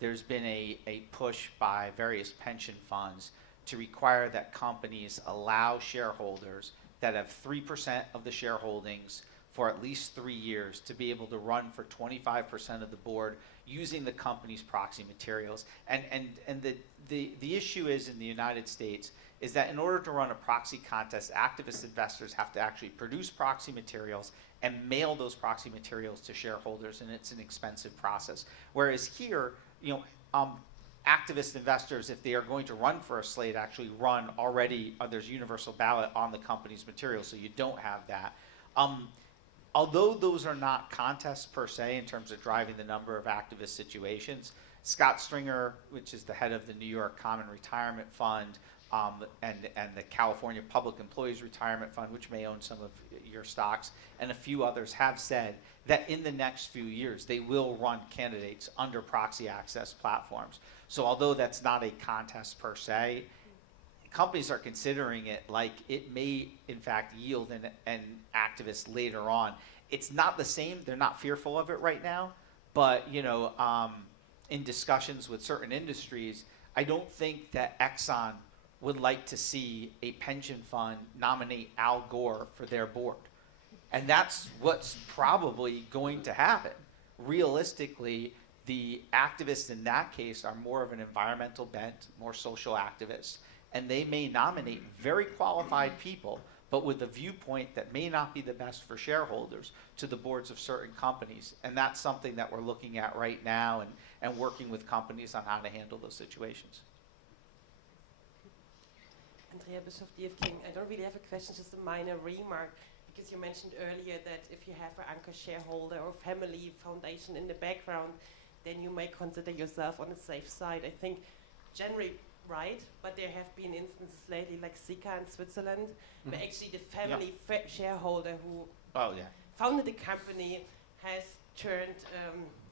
there's been a push by various pension funds to require that companies allow shareholders that have 3% of the shareholdings for at least 3 years to be able to run for 25% of the board using the company's proxy materials. And the issue is in the United States is that in order to run a proxy contest, activist investors have to actually produce proxy materials and mail those proxy materials to shareholders, and it's an expensive process. Whereas here, activist investors, if they are going to run for a slate, actually run already, there's universal ballot on the company's materials, so you don't have that. Although those are not contests per se in terms of driving the number of activist situations, Scott Stringer, which is the head of the New York Common Retirement Fund, and the California Public Employees Retirement Fund, which may own some of your stocks, and a few others have said that in the next few years they will run candidates under proxy access platforms. So although that's not a contest per se, companies are considering it like it may, in fact, yield an activist later on. It's not the same. They're not fearful of it right now. But, in discussions with certain industries, I don't think that Exxon would like to see a pension fund nominate Al Gore for their board. And that's what's probably going to happen. Realistically, the activists in that case are more of an environmental bent, more social activists, and they may nominate very qualified people, but with a viewpoint that may not be the best for shareholders, to the boards of certain companies. And that's something that we're looking at right now and working with companies on how to handle those situations. Andrea Bischoff, DF King. I don't really have a question, just a minor remark, because you mentioned earlier that if you have an anchor shareholder or family foundation in the background, then you may consider yourself on the safe side. I think generally right, but there have been instances lately like Sika in Switzerland, where actually the family shareholder who founded the company has turned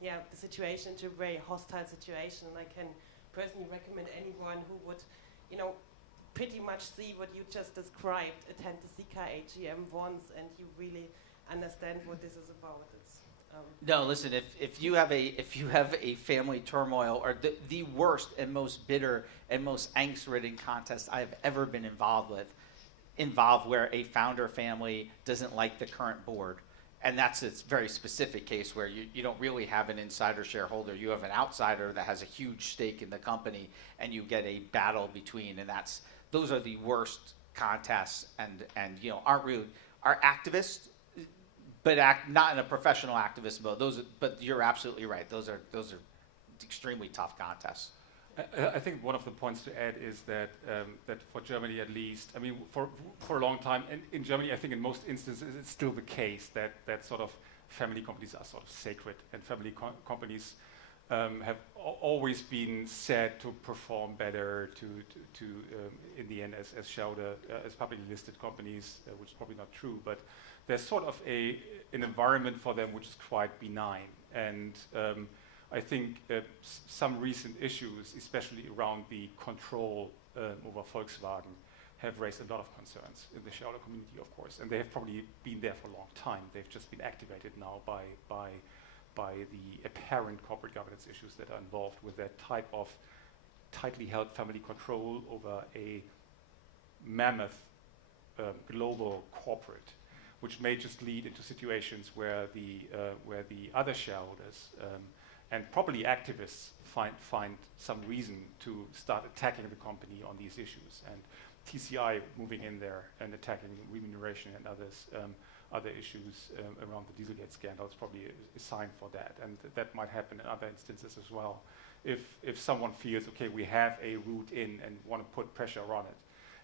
the situation into a very hostile situation. And I can personally recommend anyone who would, pretty much see what you just described, attend the Sika AGM once, and you really understand what this is about. It's no, listen. If you have a family turmoil, or the worst and most bitter and most angst-ridden contest I have ever been involved where a founder family doesn't like the current board, and that's a very specific case where you don't really have an insider shareholder. You have an outsider that has a huge stake in the company, and you get a battle between, and those are the worst contests, and are activists, but not in a professional activist mode. But you're absolutely right. Those are extremely tough contests. I think one of the points to add is that for Germany at least, I mean, for a long time, and in Germany, I think in most instances, it's still the case that sort of family companies are sort of sacred, and family companies have always been said to perform better to in the end as shareholder, as publicly listed companies, which is probably not true, but there's sort of an environment for them which is quite benign. And I think some recent issues, especially around the control over Volkswagen, have raised a lot of concerns in the shareholder community, of course, and they have probably been there for a long time. They've just been activated now by the apparent corporate governance issues that are involved with that type of tightly held family control over a mammoth global corporate, which may just lead into situations where the other shareholders and probably activists find some reason to start attacking the company on these issues. And TCI moving in there and attacking remuneration and other issues around the Dieselgate scandal is probably a sign for that, and that might happen in other instances as well. If someone feels, okay, we have a route in and want to put pressure on it,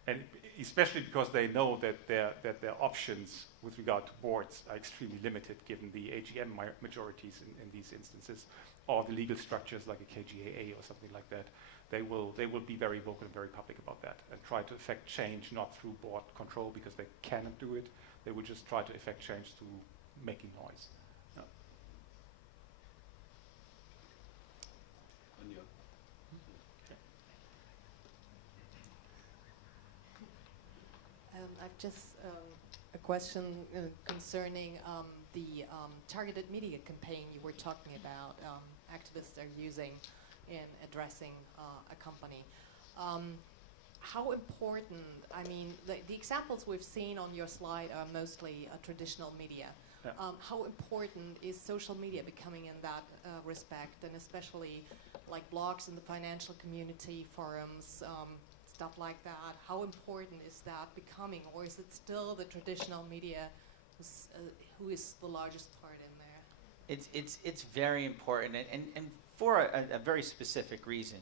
and especially because they know that their options with regard to boards are extremely limited given the AGM majorities in these instances, or the legal structures like a KGaA or something like that, they will be very vocal and very public about that and try to effect change, not through board control because they cannot do it. They would just try to effect change through making noise. Yeah. I've just a question concerning the targeted media campaign you were talking about. Activists are using in addressing a company. How important, I mean, the examples we've seen on your slide are mostly traditional media. Yeah. How important is social media becoming in that respect, and especially like blogs in the financial community, forums, stuff like that? How important is that becoming, or is it still the traditional media who is the largest part in there? It's very important, and for a very specific reason.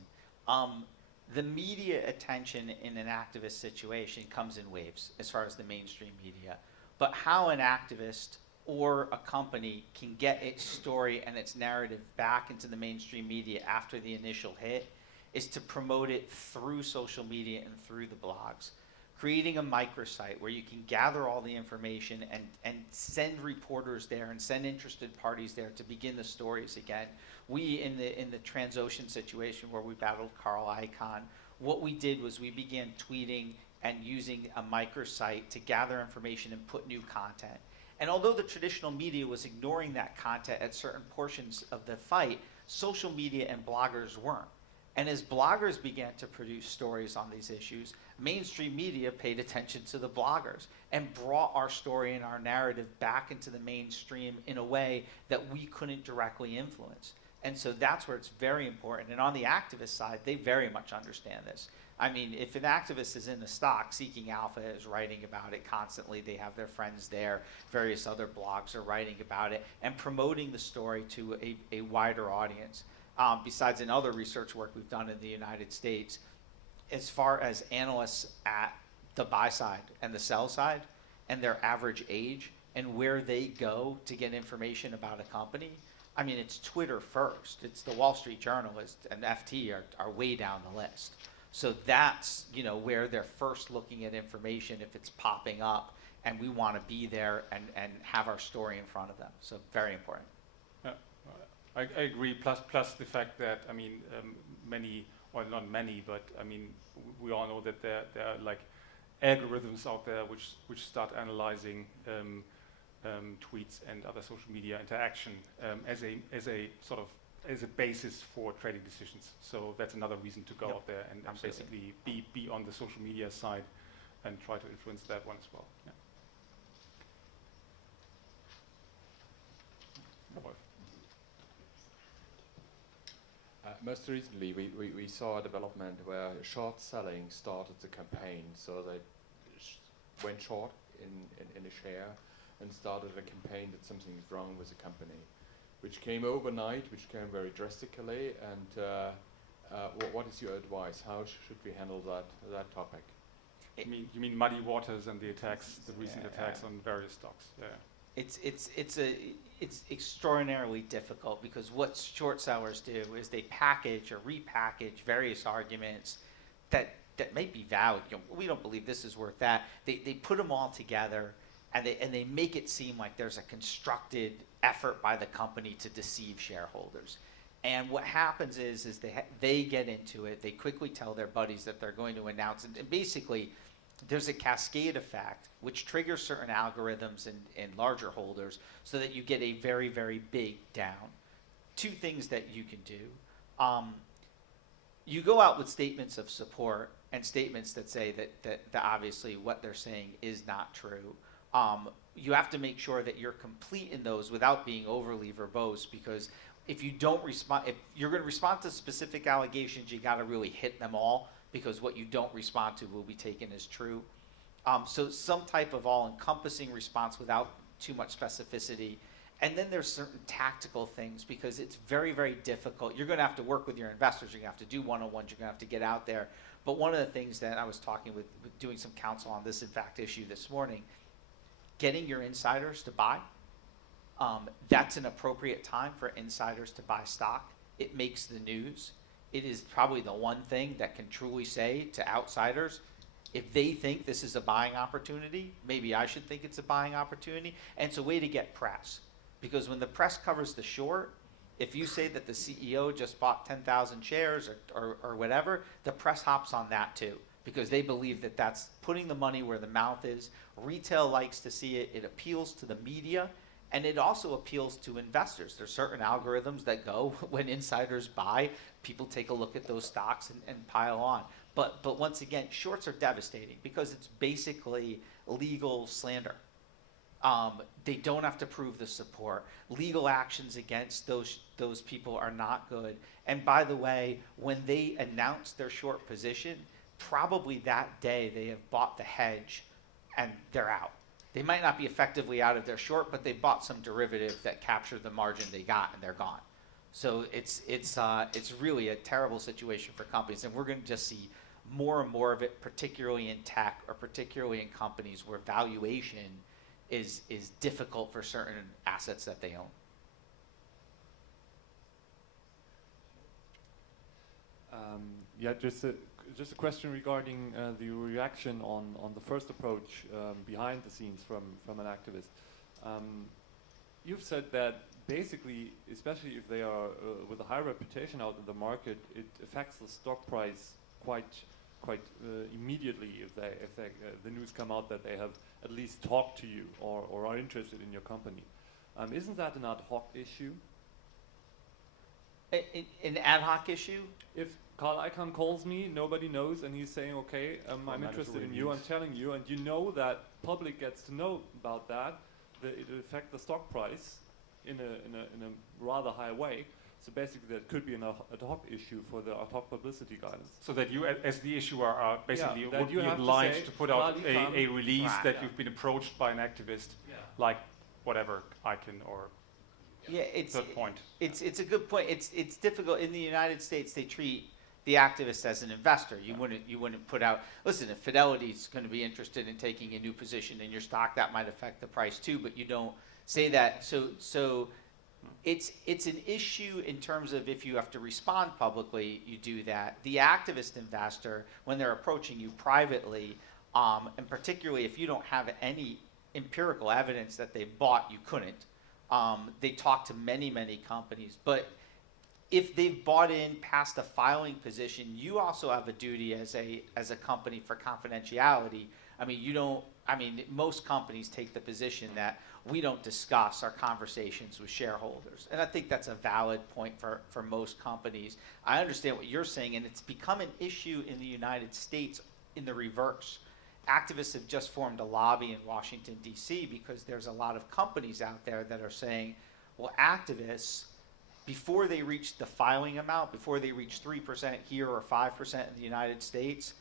The media attention in an activist situation comes in waves as far as the mainstream media. But how an activist or a company can get its story and its narrative back into the mainstream media after the initial hit is to promote it through social media and through the blogs. Creating a microsite where you can gather all the information and send reporters there and send interested parties there to begin the stories again. We, in the Transocean situation where we battled Carl Icahn, what we did was we began tweeting and using a microsite to gather information and put new content. And although the traditional media was ignoring that content at certain portions of the fight, social media and bloggers weren't. And as bloggers began to produce stories on these issues, mainstream media paid attention to the bloggers and brought our story and our narrative back into the mainstream in a way that we couldn't directly influence. And so that's where it's very important. And on the activist side, they very much understand this. I mean, if an activist is in the stock, Seeking Alpha is writing about it constantly. They have their friends there. Various other blogs are writing about it and promoting the story to a wider audience. Besides in other research work we've done in the United States, as far as analysts at the buy side and the sell side and their average age and where they go to get information about a company, I mean, it's Twitter first. It's the Wall Street Journal and FT are way down the list. So that's, you know, where they're first looking at information if it's popping up, and we want to be there and have our story in front of them. So very important. I agree. Plus the fact that, I mean, many, well, not many, but I mean, we all know that there are like algorithms out there which start analyzing tweets and other social media interaction as a sort of as a basis for trading decisions. So that's another reason to go out there and basically be on the social media side and try to influence that one as well. Yeah. Most recently, we saw a development where short selling started the campaign, so they went short in a share and started a campaign that something is wrong with the company, which came overnight, which came very drastically. And what is your advice? How should we handle that topic? You mean muddy waters and the attacks, the recent attacks on various stocks? Yeah. It's extraordinarily difficult because what short sellers do is they package or repackage various arguments that may be valid. You know, we don't believe this is worth that. They put them all together and they make it seem like there's a constructed effort by the company to deceive shareholders. And what happens is they get into it. They quickly tell their buddies that they're going to announce it, and basically there's a cascade effect which triggers certain algorithms in larger holders so that you get a very, very big down. Two things that you can do. You go out with statements of support and statements that say that obviously what they're saying is not true. You have to make sure that you're complete in those without being overly verbose, because if you don't respond, if you're going to respond to specific allegations, you got to really hit them all, because what you don't respond to will be taken as true. So some type of all-encompassing response without too much specificity. And then there's certain tactical things, because it's very, very difficult. You're going to have to work with your investors. You're going to have to do one-on-ones. You're going to have to get out there. But one of the things that I was talking with doing some counsel on this, in fact, issue this morning, getting your insiders to buy. That's an appropriate time for insiders to buy stock. It makes the news. It is probably the one thing that can truly say to outsiders, if they think this is a buying opportunity, maybe I should think it's a buying opportunity. And it's a way to get press. Because when the press covers the short, if you say that the CEO just bought 10,000 shares or whatever, the press hops on that too, because they believe that that's putting the money where the mouth is. Retail likes to see it. It appeals to the media. And it also appeals to investors. There's certain algorithms that go when insiders buy, people take a look at those stocks and pile on. But once again, shorts are devastating because it's basically legal slander. They don't have to prove the support. Legal actions against those people are not good. And by the way, when they announce their short position, probably that day they have bought the hedge and they're out. They might not be effectively out of their short, but they bought some derivative that captured the margin they got, and they're gone. So it's really a terrible situation for companies, and we're going to just see more and more of it, particularly in tech or particularly in companies where valuation is difficult for certain assets that they own. Just a question regarding the reaction on the first approach behind the scenes from an activist. You've said that basically, especially if they are with a high reputation out in the market, it affects the stock price quite immediately if the news come out that they have at least talked to you or are interested in your company. Isn't that an ad hoc issue? An ad hoc issue? If Carl Icahn calls me, nobody knows, and he's saying, okay, I'm interested in you, I'm telling you, and you know that public gets to know about that, it'll affect the stock price in a rather high way. So basically, that could be an ad hoc issue for the ad hoc publicity guidance. So that you, as the issuer, are basically that would you be have to obliged say, to put out a release Right. that you've been approached by an activist, like whatever, Icahn or Yeah, Third Point. It's a good point. It's difficult in the United States. They treat the activist as an investor. You wouldn't put out. Listen, if Fidelity's going to be interested in taking a new position in your stock, that might affect the price too. But you don't say that. So it's an issue in terms of if you have to respond publicly, you do that. The activist investor, when they're approaching you privately, and particularly if you don't have any empirical evidence that they bought, you couldn't. They talk to many companies, but if they've bought in past a filing position, you also have a duty as a company for confidentiality. Most companies take the position that we don't discuss our conversations with shareholders. And I think that's a valid point for most companies. I understand what you're saying, and it's become an issue in the United States in the reverse. Activists have just formed a lobby in Washington, D.C. because there's a lot of companies out there that are saying, well, activists, before they reach the filing amount, before they reach 3% here or 5% in the United States,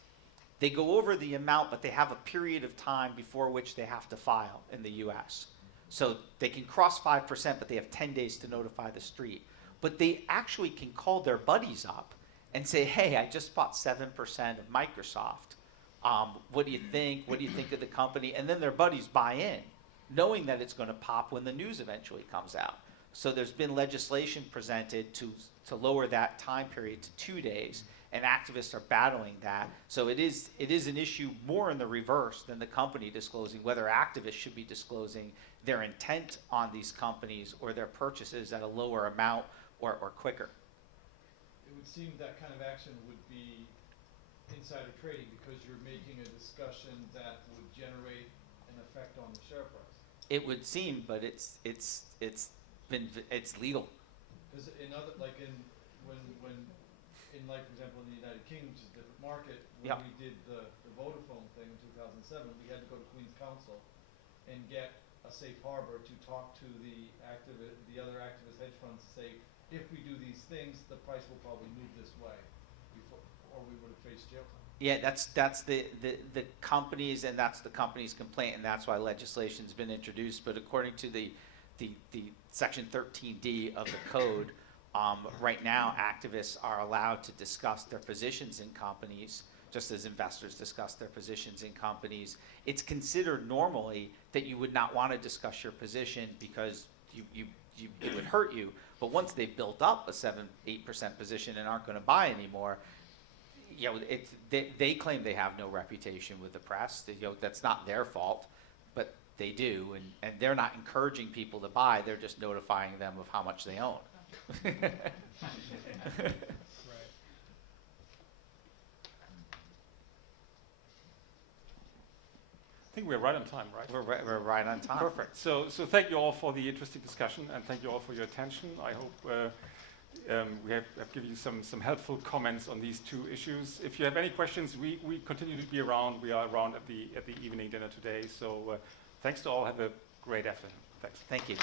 they go over the amount, but they have a period of time before which they have to file in the U.S. So they can cross 5%, but they have 10 days to notify the street. But they actually can call their buddies up and say, hey, I just bought 7% of Microsoft. What do you think? What do you think of the company? And then their buddies buy in, knowing that it's going to pop when the news eventually comes out. So there's been legislation presented to lower that time period to 2 days, and activists are battling that. So it is an issue more in the reverse than the company disclosing, whether activists should be disclosing their intent on these companies or their purchases at a lower amount or quicker. It would seem that kind of action would be insider trading because you're making a discussion that would generate an effect on the share price. It would seem, but it's legal. Because for example, in the United Kingdom, which is a different market, when we did the Vodafone thing in 2007, we had to go to Queen's Counsel and get a safe harbor to talk to the other activist hedge funds to say, if we do these things, the price will probably move this way, or we would have faced jail time. Yeah, that's the companies, and that's the company's complaint, and that's why legislation's been introduced. But according to the Section 13D of the code, right now activists are allowed to discuss their positions in companies, just as investors discuss their positions in companies. It's considered normally that you would not want to discuss your position because it would hurt you. But once they've built up a 7-8% position and aren't going to buy anymore, they claim they have no reputation with the press. That's not their fault, but they do, and they're not encouraging people to buy. They're just notifying them of how much they own. I think we're right on time, right? We're right on time. Perfect. So thank you all for the interesting discussion, and thank you all for your attention. I hope we have given you some helpful comments on these two issues. If you have any questions, we continue to be around. We are around at the evening dinner today. So thanks to all. Have a great afternoon. Thanks. Thank you.